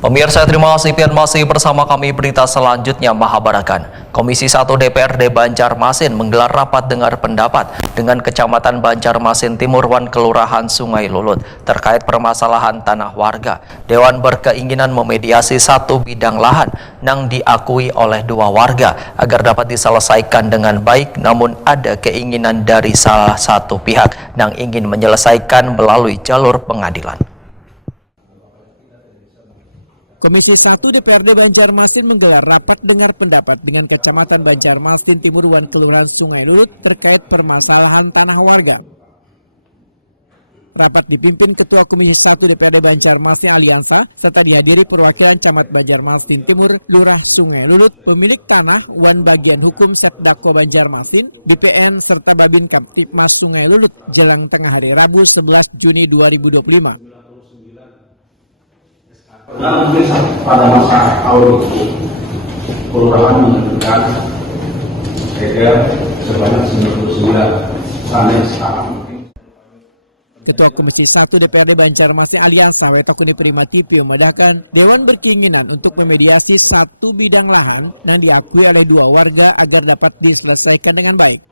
Pemirsa, terima kasih dan masih bersama kami berita selanjutnya Mahabarakan. Komisi 1 DPRD Banjarmasin menggelar rapat dengar pendapat dengan Kecamatan Banjarmasin Timur Wan Kelurahan Sungai Lulut terkait permasalahan tanah warga. Dewan berkeinginan memediasi satu bidang lahan yang diakui oleh dua warga agar dapat diselesaikan dengan baik, namun ada keinginan dari salah satu pihak yang ingin menyelesaikan melalui jalur pengadilan. Komisi 1 DPRD Banjarmasin menggelar rapat dengar pendapat dengan Kecamatan Banjarmasin Timur Wan Kelurahan Sungai Lulut terkait permasalahan tanah warga. Rapat dipimpin Ketua Komisi 1 DPRD Banjarmasin Aliansa serta dihadiri perwakilan Camat Banjarmasin Timur, Lurah Sungai Lulut, pemilik tanah, Wan Bagian Hukum Setdako Banjarmasin, BPN serta Babin Kamtipmas Sungai Lulut jelang tengah hari Rabu 11 Juni 2025. Nah, mungkin pada masa awal itu kelurahan menentukan segel sebanyak 99 sampai sekarang. Ketua Komisi 1 DPRD Banjarmasin Aliansa Wetokuni Prima TV memedahkan Dewan berkeinginan untuk memediasi satu bidang lahan yang diakui oleh dua warga agar dapat diselesaikan dengan baik.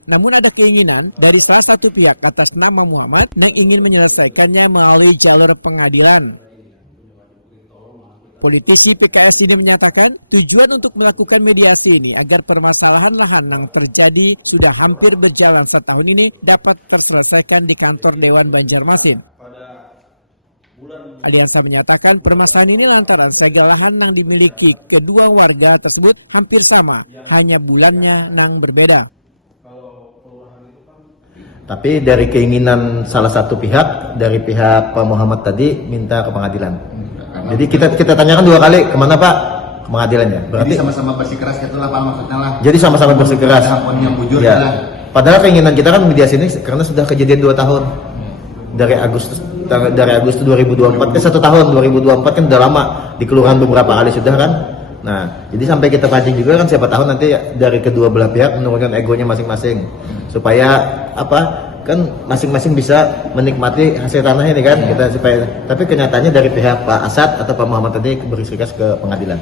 Namun ada keinginan dari salah satu pihak atas nama Muhammad yang ingin menyelesaikannya melalui jalur pengadilan. Politisi PKS ini menyatakan tujuan untuk melakukan mediasi ini agar permasalahan lahan yang terjadi sudah hampir berjalan setahun ini dapat terselesaikan di kantor Dewan Banjarmasin. Aliansa menyatakan permasalahan ini lantaran segel lahan yang dimiliki kedua warga tersebut hampir sama, hanya bulannya yang berbeda. Tapi dari keinginan salah satu pihak, dari pihak Pak Muhammad tadi minta ke pengadilan. Jadi kita tanyakan dua kali, kemana Pak? Ke pengadilannya. Berarti jadi sama-sama bersikeras itulah Pak maksudnya lah. Jadi sama-sama bersikeras. Yang bujur ya. lah. Padahal keinginan kita kan mediasi ini karena sudah kejadian 2 tahun. Dari Agustus 2024 ke 1 tahun 2024 kan udah lama di kelurahan beberapa kali sudah kan. Nah, jadi sampai kita kaji juga kan siapa tahu nanti dari kedua belah pihak menurunkan egonya masing-masing supaya kan masing-masing bisa menikmati hasil tanah ini kan kita supaya, tapi kenyataannya dari pihak Pak Asad atau Pak Muhammad tadi bersikeras ke pengadilan.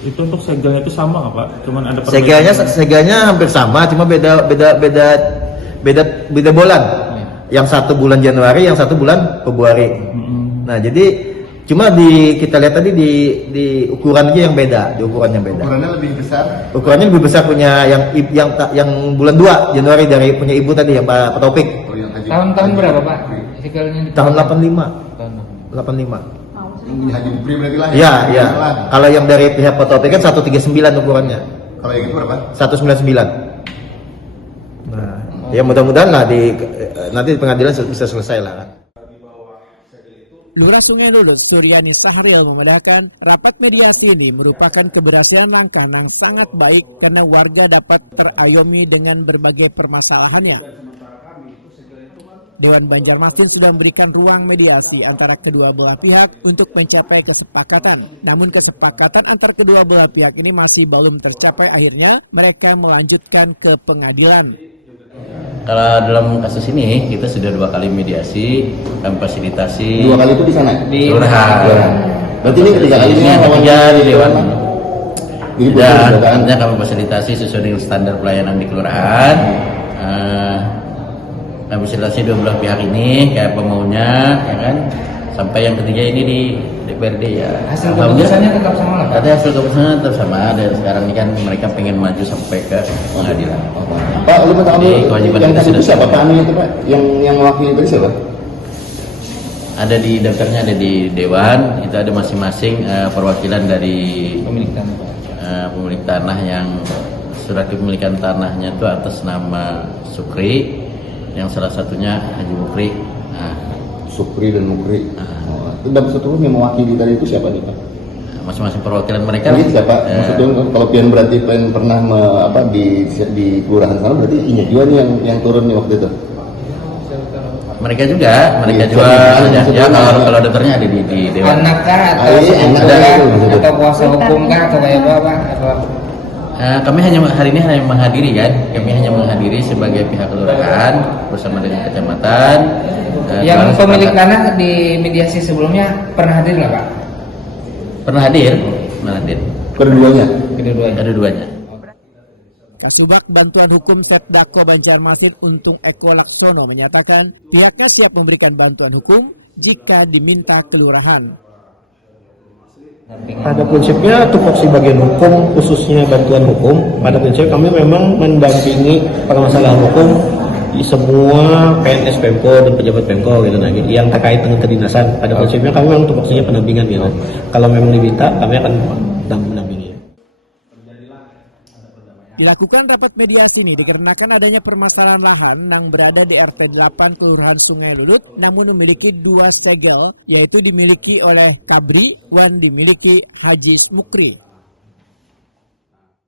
Itu untuk segelnya itu sama nggak Pak? Cuman ada perbedaan. Segelnya hampir sama, cuma beda bulan. Yang satu bulan Januari, yang satu bulan Februari. Nah, jadi cuma kita lihat tadi di ukurannya yang beda, Ukurannya lebih besar. Ukurannya lebih besar punya yang bulan 2 Januari dari punya ibu tadi yang Pak Taufik. Tahun berapa Pak? Tahun 85. Tahun 85. Ini Haji Bupri berarti lah. Iya. Kalau yang dari pihak Pak Taufik kan 139 ukurannya. Kalau yang itu berapa? 199. Nah, ya mudah-mudahan lah nanti di pengadilan bisa selesai lah kan. Lurah Sungai Lulut Suryani Sahril memedahkan rapat mediasi ini merupakan keberhasilan langkah yang sangat baik karena warga dapat terayomi dengan berbagai permasalahannya. Dewan Banjarmasin sudah memberikan ruang mediasi antara kedua belah pihak untuk mencapai kesepakatan. Namun kesepakatan antar kedua belah pihak ini masih belum tercapai, akhirnya mereka melanjutkan ke pengadilan. Kalau dalam kasus ini kita sudah 2 kali mediasi, kami fasilitasi. 2 kali itu di sana? Di kelurahan. Berarti ini 3 kalinya lawannya di Dewan. Jadi kami fasilitasi sesuai dengan standar pelayanan di kelurahan. Kami fasilitasi 2 belah pihak ini kayak pemaunya, ya kan. Sampai yang ketiga ini di DPRD ya. Hasil keputusannya tetap sama lah Pak? Ada hasil keputusannya tetap sama, dan sekarang ini kan mereka pengen maju sampai ke pengadilan. Pak, lu pertama yang tadi itu siapa Pak Amin itu Pak? Yang mewakili tadi siapa? Ada di daftarnya, ada di Dewan, itu ada masing-masing perwakilan dari Pemilik tanah Pak. Pemilik tanah yang surat kepemilikan tanahnya itu atas nama Sukri, yang salah satunya Haji Mukri. Sukri dan Mukri. Itu dapat seterusnya yang mewakili tadi itu siapa nih Pak? Masing-masing perwakilan mereka. Ini siapa? Maksudnya kalau pian berarti pian pernah di kelurahan sana berarti inya juga nih yang turun nih waktu itu. Mereka juga. Ya, kalau daftarnya ada di Dewan. Anak kah Anak atau kuasa hukum kah atau kayak apa Pak? Kami hari ini hanya menghadiri kan, kami hanya menghadiri sebagai pihak kelurahan bersama dengan kecamatan. Yang pemilik tanah di mediasi sebelumnya pernah hadir lah Pak? Pernah hadir. Kedua-duanya. Kasubag Bantuan Hukum Setdako Banjarmasin Untung Eko Laksono menyatakan pihaknya siap memberikan bantuan hukum jika diminta kelurahan. Pada prinsipnya tupoksi bagian hukum khususnya bantuan hukum, pada prinsipnya kami memang mendampingi permasalahan hukum di semua PNS Pemko dan pejabat Pemko gitu, yang terkait dengan kedinasan. Pada prinsipnya kami memang tupoksinya pendampingan gitu. Kalau memang diminta kami akan mendampingi. Dilakukan rapat mediasi ini dikarenakan adanya permasalahan lahan yang berada di RT 8 Kelurahan Sungai Lulut namun memiliki 2 segel, yaitu dimiliki oleh Kabri, wan dimiliki Haji Mukri.